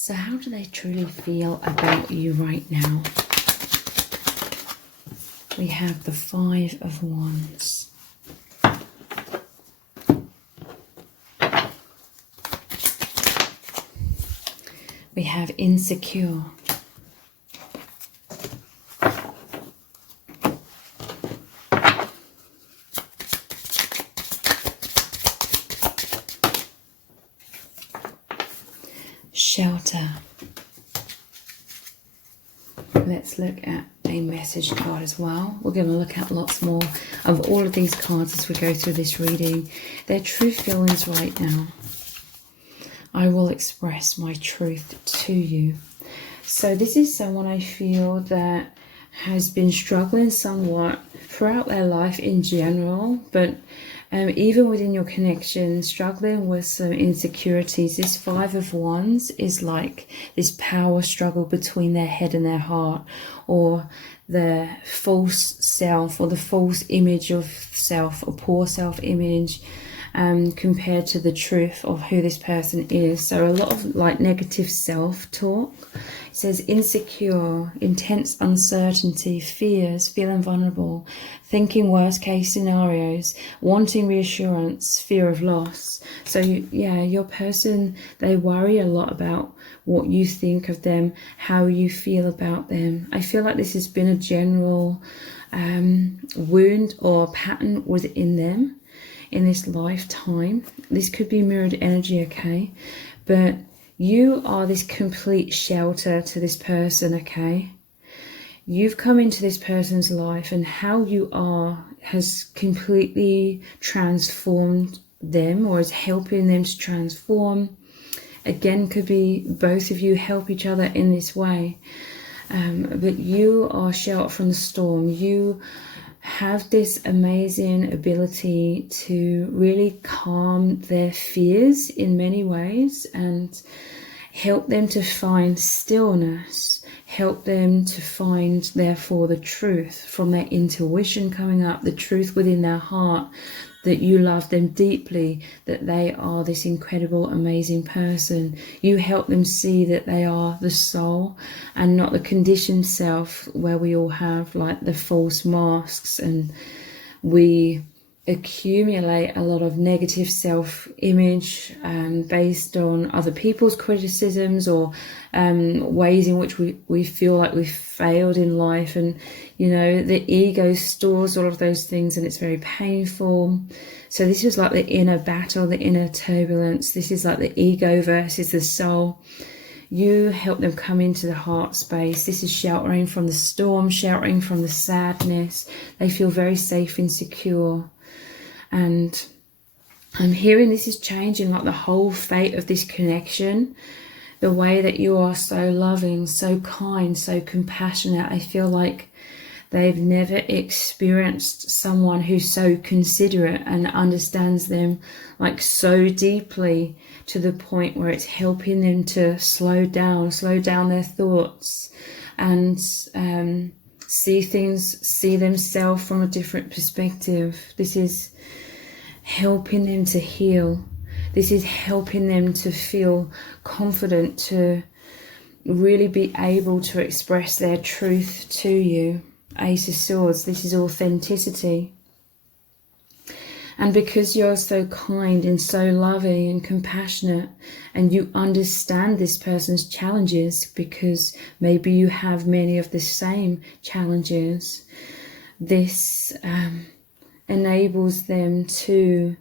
So how do they truly feel about you right now? We have the Five of Wands. We have insecure. Shelter. Let's look at a message card as well. We're going to look at lots more of all of these cards as we go through this reading. Their true feelings right now. I will express my truth to you. So this is someone I feel that has been struggling somewhat throughout their life in general, but even within your connection, struggling with some insecurities. This Five of Wands is like this power struggle between their head and their heart, or the false self, or the false image of self, or poor self-image, compared to the truth of who this person is. So a lot of like negative self-talk. It says insecure, intense uncertainty, fears, feeling vulnerable, thinking worst case scenarios, wanting reassurance, fear of loss. So yeah, your person, they worry a lot about what you think of them, how you feel about them. I feel like this has been a general wound or pattern within them in this lifetime. This could be mirrored energy, okay? But you are this complete shelter to this person, okay? You've come into this person's life, and how you are has completely transformed them, or is helping them to transform. Again, could be both of you help each other in this way. But you are shelter from the storm. You have this amazing ability to really calm their fears in many ways and help them to find stillness, help them to find therefore the truth from their intuition coming up, the truth within their heart, that you love them deeply, that they are this incredible, amazing person. You help them see that they are the soul and not the conditioned self, where we all have like the false masks, and we accumulate a lot of negative self-image based on other people's criticisms, or ways in which we feel like we've failed in life. And you know, the ego stores all of those things, and it's very painful. So this is like the inner battle, the inner turbulence. This is like the ego versus the soul. You help them come into the heart space. This is sheltering from the storm, sheltering from the sadness. They feel very safe and secure. And I'm hearing this is changing like the whole fate of this connection. The way that you are so loving, so kind, so compassionate. I feel like they've never experienced someone who's so considerate and understands them like so deeply, to the point where it's helping them to slow down their thoughts, and see themselves from a different perspective. This is helping them to heal. This is helping them to feel confident, to really be able to express their truth to you. Ace of Swords, this is authenticity. And because you're so kind and so loving and compassionate, and you understand this person's challenges, because maybe you have many of the same challenges, this enables them to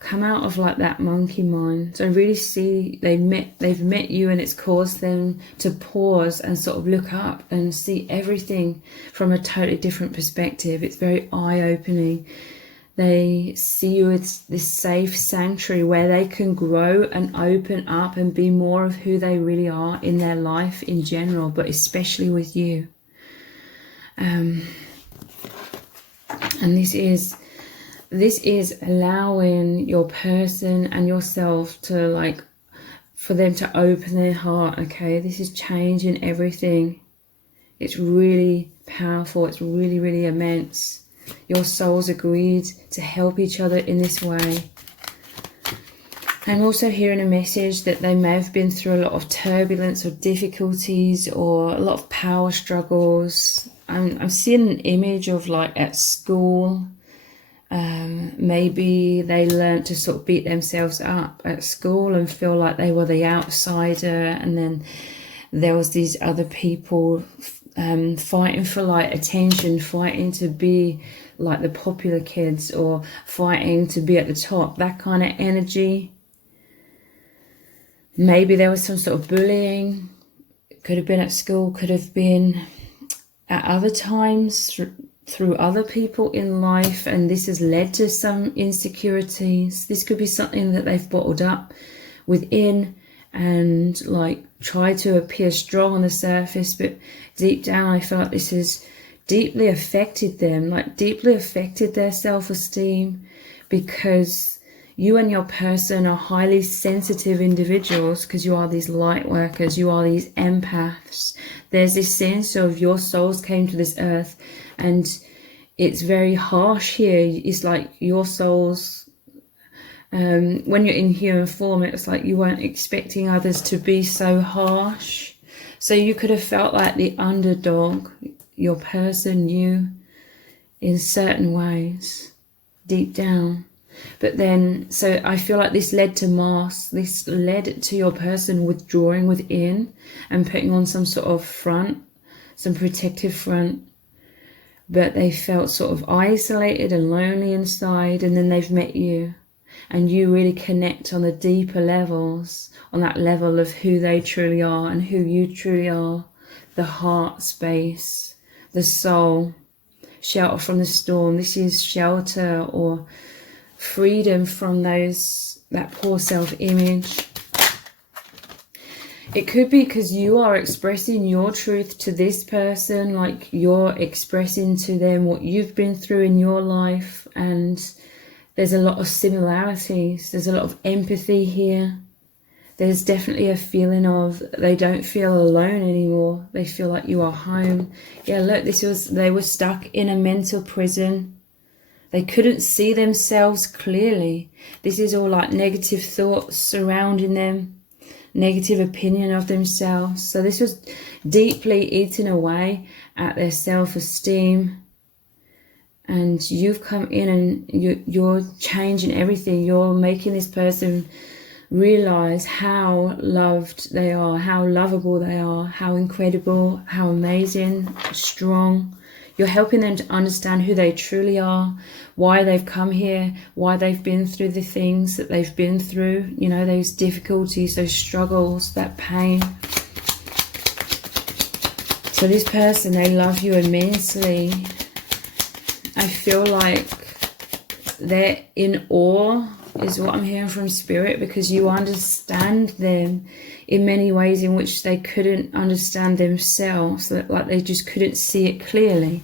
come out of like that monkey mind. So really see they've met you, and it's caused them to pause and sort of look up and see everything from a totally different perspective. It's very eye-opening. They see you as this safe sanctuary where they can grow and open up and be more of who they really are in their life in general, but especially with you. And this is allowing your person and yourself to like, for them to open their heart, okay? This is changing everything. It's really powerful. It's really, really immense. Your souls agreed to help each other in this way. I'm also hearing a message that they may have been through a lot of turbulence or difficulties or a lot of power struggles. I'm seeing an image of like at school. Maybe they learned to sort of beat themselves up at school and feel like they were the outsider, and then there was these other people fighting for like attention, fighting to be like the popular kids or fighting to be at the top, that kind of energy. Maybe there was some sort of bullying. It could have been at school, could have been at other times through other people in life, and this has led to some insecurities. This could be something that they've bottled up within and like try to appear strong on the surface, but deep down I feel like this has deeply affected them, like deeply affected their self-esteem, because you and your person are highly sensitive individuals, because you are these light workers, you are these empaths. There's this sense of your souls came to this earth, and it's very harsh here. It's like your souls, when you're in human form, it's like you weren't expecting others to be so harsh. So you could have felt like the underdog, your person, you, in certain ways, deep down. But then, so I feel like this led to masks. This led to your person withdrawing within and putting on some sort of front, some protective front. But they felt sort of isolated and lonely inside, and then they've met you. And you really connect on the deeper levels, on that level of who they truly are and who you truly are. The heart space, the soul, shelter from the storm. This is shelter or freedom from that poor self-image. It could be because you are expressing your truth to this person, like you're expressing to them what you've been through in your life, and there's a lot of similarities. There's a lot of empathy here. There's definitely a feeling of they don't feel alone anymore. They feel like you are home. Yeah, look, they were stuck in a mental prison. They couldn't see themselves clearly. This is all like negative thoughts surrounding them, negative opinion of themselves. So this was deeply eating away at their self-esteem. And you've come in and you're changing everything. You're making this person realize how loved they are, how lovable they are, how incredible, how amazing, strong. You're helping them to understand who they truly are, why they've come here, why they've been through the things that they've been through, you know, those difficulties, those struggles, that pain. So this person, they love you immensely. I feel like they're in awe, is what I'm hearing from Spirit, because you understand them in many ways in which they couldn't understand themselves, like they just couldn't see it clearly.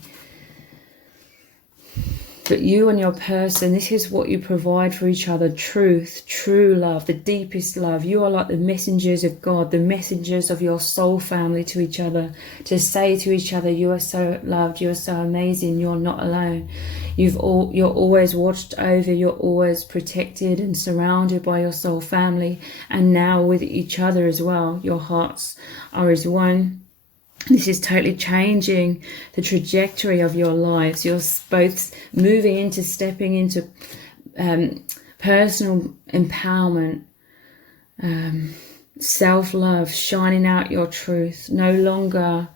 But you and your person, this is what you provide for each other: truth, true love, the deepest love. You are like the messengers of God, the messengers of your soul family to each other, to say to each other, you are so loved, you are so amazing, you're not alone. You're always watched over, you're always protected and surrounded by your soul family, and now with each other as well. Your hearts are as one. This is totally changing the trajectory of your lives. You're both moving into, stepping into personal empowerment, self-love, shining out your truth, no longer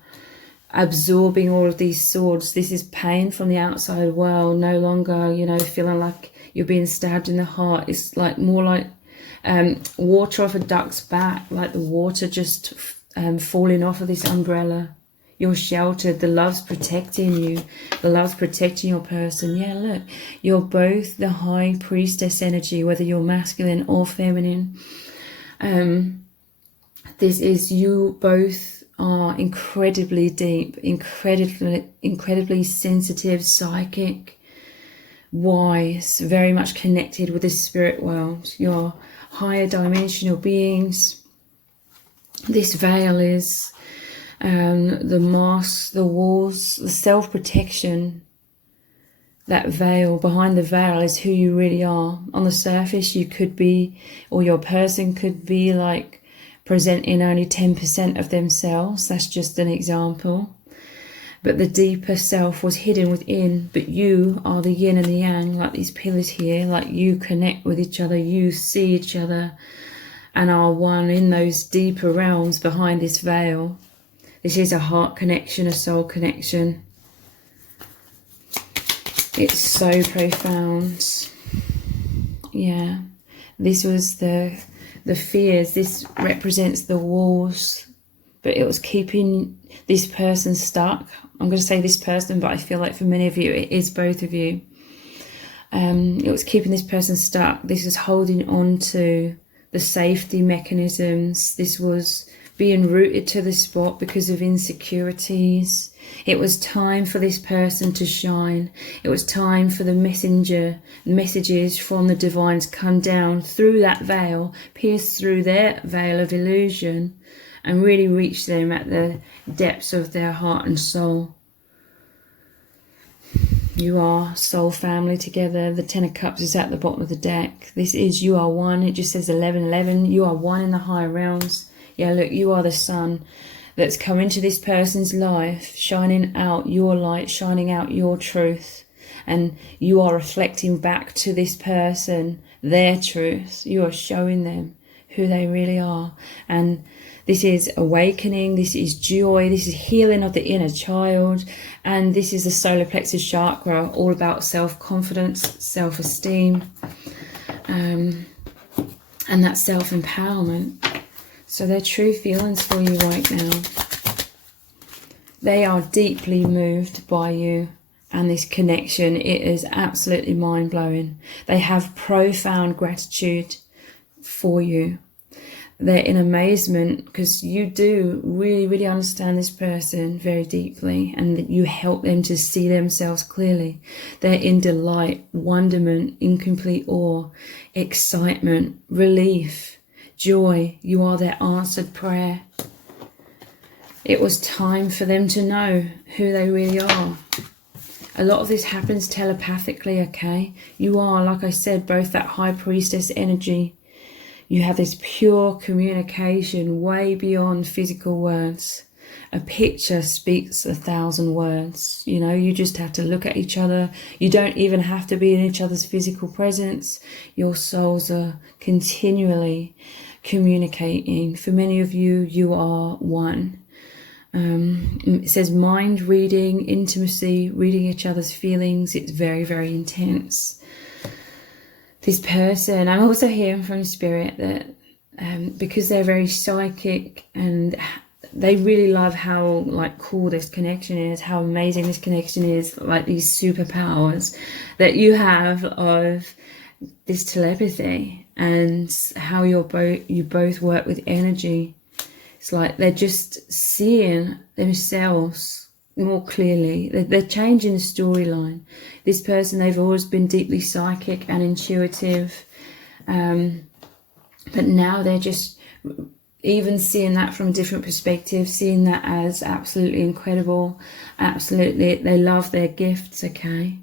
absorbing all of these swords. This is pain from the outside world, no longer, you know, feeling like you're being stabbed in the heart. It's like more like water off a duck's back, like the water just falling off of this umbrella. You're sheltered. The love's protecting you. The love's protecting your person. Yeah, look, you're both the high priestess energy, whether you're masculine or feminine. This is, you both are incredibly deep, incredibly sensitive, psychic, wise, very much connected with the spirit world. You're higher dimensional beings. This veil is the mask, the walls, the self-protection that veil, behind the veil is who you really are. On the surface, you could be, or your person could be like presenting only 10% of themselves. That's just an example. But the deeper self was hidden within. But you are the yin and the yang, like these pillars here. Like you connect with each other, you see each other, and are one in those deeper realms behind this veil. This is a heart connection, a soul connection. It's so profound. Yeah. This was the fears. This represents the walls. But it was keeping this person stuck. I'm going to say this person, but I feel like for many of you, it is both of you. It was keeping this person stuck. This is holding on to the safety mechanisms. This was being rooted to the spot because of insecurities. It was time for this person to shine. It was time for the messages from the divines come down through that veil, pierce through their veil of illusion, and really reach them at the depths of their heart and soul. You are soul family together. The Ten of Cups is at the bottom of the deck. This is you are one. It just says 1111. You are one in the higher realms. Yeah, look, you are the sun that's come into this person's life, shining out your light, shining out your truth. And you are reflecting back to this person their truth. You are showing them who they really are. And this is awakening, this is joy, this is healing of the inner child, and this is the solar plexus chakra, all about self-confidence, self-esteem, and that self-empowerment. So they're true feelings for you right now. They are deeply moved by you and this connection. It is absolutely mind-blowing. They have profound gratitude for you. They're in amazement because you do really, really understand this person very deeply, and that you help them to see themselves clearly. They're in delight, wonderment, incomplete awe, excitement, relief, joy. You are their answered prayer. It was time for them to know who they really are. A lot of this happens telepathically, okay? You are, like I said, both that high priestess energy. You have this pure communication way beyond physical words. A picture speaks 1,000 words. You know, you just have to look at each other. You don't even have to be in each other's physical presence. Your souls are continually communicating. For many of you, you are one. It says mind reading, intimacy, reading each other's feelings. It's very, very intense. This person, I'm also hearing from spirit that because they're very psychic and they really love how like cool this connection is, how amazing this connection is, like these superpowers that you have of this telepathy and how you both work with energy. It's like they're just seeing themselves more clearly. They're changing the storyline. This person, they've always been deeply psychic and intuitive, but now they're just even seeing that from a different perspective, seeing that as absolutely incredible. Absolutely, they love their gifts, okay?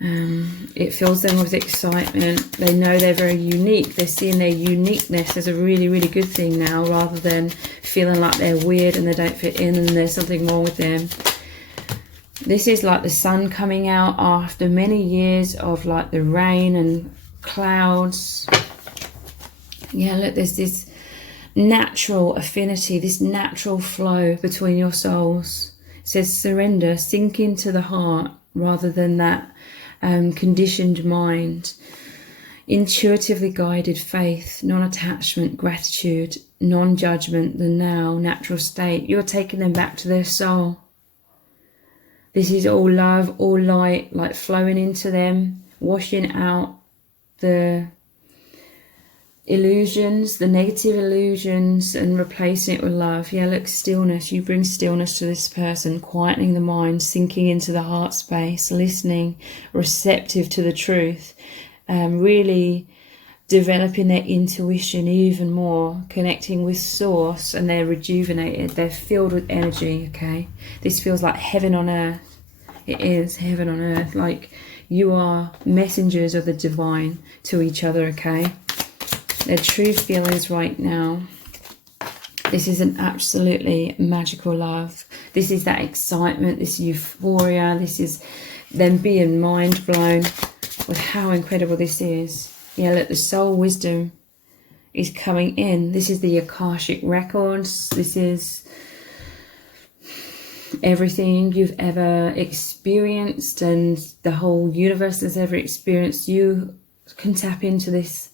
It fills them with excitement. They know they're very unique. They're seeing their uniqueness as a really, really good thing now, rather than feeling like they're weird and they don't fit in and there's something wrong with them. This is like the sun coming out after many years of like the rain and clouds. Yeah, look, there's this natural affinity, this natural flow between your souls. It says surrender, sink into the heart rather than that conditioned mind. Intuitively guided faith, non-attachment, gratitude, non-judgment, the now, natural state. You're taking them back to their soul. This is all love, all light, like flowing into them, washing out the illusions, the negative illusions, and replacing it with love. Yeah, look, stillness. You bring stillness to this person, quietening the mind, sinking into the heart space, listening, receptive to the truth, really developing their intuition even more, connecting with source, and they're rejuvenated. They're filled with energy, okay? This feels like heaven on earth. It is heaven on earth. Like, you are messengers of the divine to each other, okay? Their true feelings right now. This is an absolutely magical love. This is that excitement, this euphoria. This is them being mind blown with how incredible this is. Yeah, look, the soul wisdom is coming in. This is the Akashic records. This is everything you've ever experienced and the whole universe has ever experienced. You can tap into this.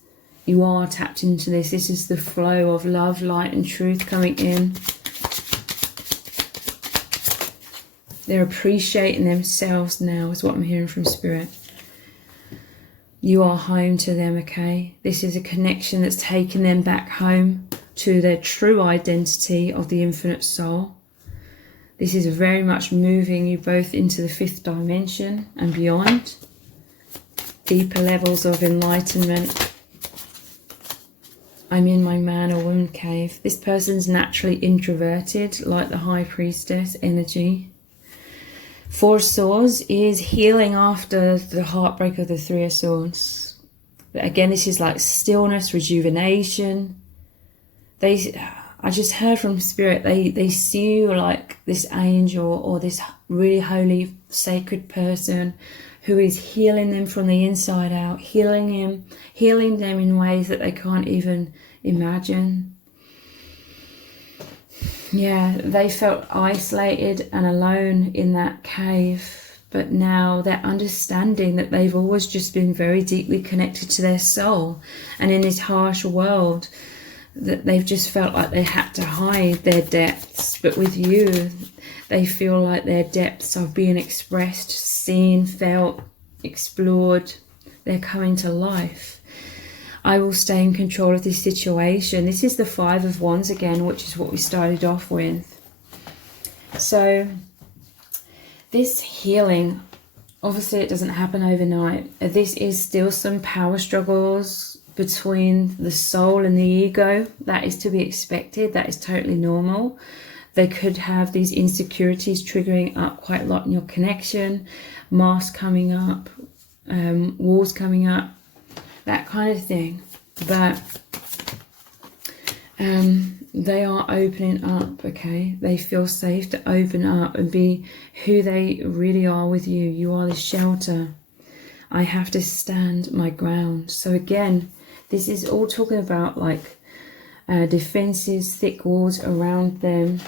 You are tapped into this. This is the flow of love, light and truth coming in. They're appreciating themselves now, is what I'm hearing from Spirit. You are home to them, okay? This is a connection that's taken them back home to their true identity of the infinite soul. This is very much moving you both into the 5th dimension and beyond. Deeper levels of enlightenment. I'm in my man or woman cave. This person's naturally introverted, like the High Priestess energy. 4 of Swords is healing after the heartbreak of the 3 of Swords. But again, this is like stillness, rejuvenation. I just heard from Spirit, they see you like this angel or this really holy, sacred person who is healing them from the inside out, healing them in ways that they can't even imagine. Yeah, they felt isolated and alone in that cave, but now they're understanding that they've always just been very deeply connected to their soul, and in this harsh world that they've just felt like they had to hide their depths. But with you, they feel like their depths are being expressed, seen, felt, explored. They're coming to life. I will stay in control of this situation. This is the 5 of Wands again, which is what we started off with. So this healing, obviously it doesn't happen overnight. This is still some power struggles between the soul and the ego. That is to be expected. That is totally normal. They could have these insecurities triggering up quite a lot in your connection, masks coming up, walls coming up, that kind of thing. But they are opening up, okay? They feel safe to open up and be who they really are with you. You are the shelter. I have to stand my ground. So again, this is all talking about like defenses, thick walls around them.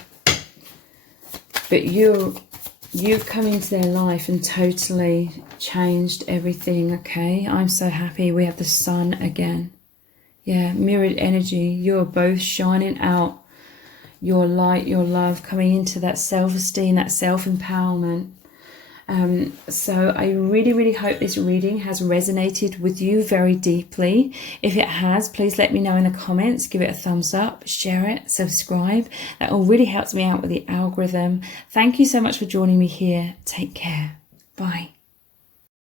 But you've come into their life and totally changed everything, okay? I'm so happy. We have the sun again. Yeah, mirrored energy. You're both shining out your light, your love, coming into that self-esteem, that self-empowerment. So I really, really hope this reading has resonated with you very deeply. If it has, please let me know in the comments. Give it a thumbs up, share it, subscribe. That all really helps me out with the algorithm. Thank you so much for joining me here. Take care. Bye.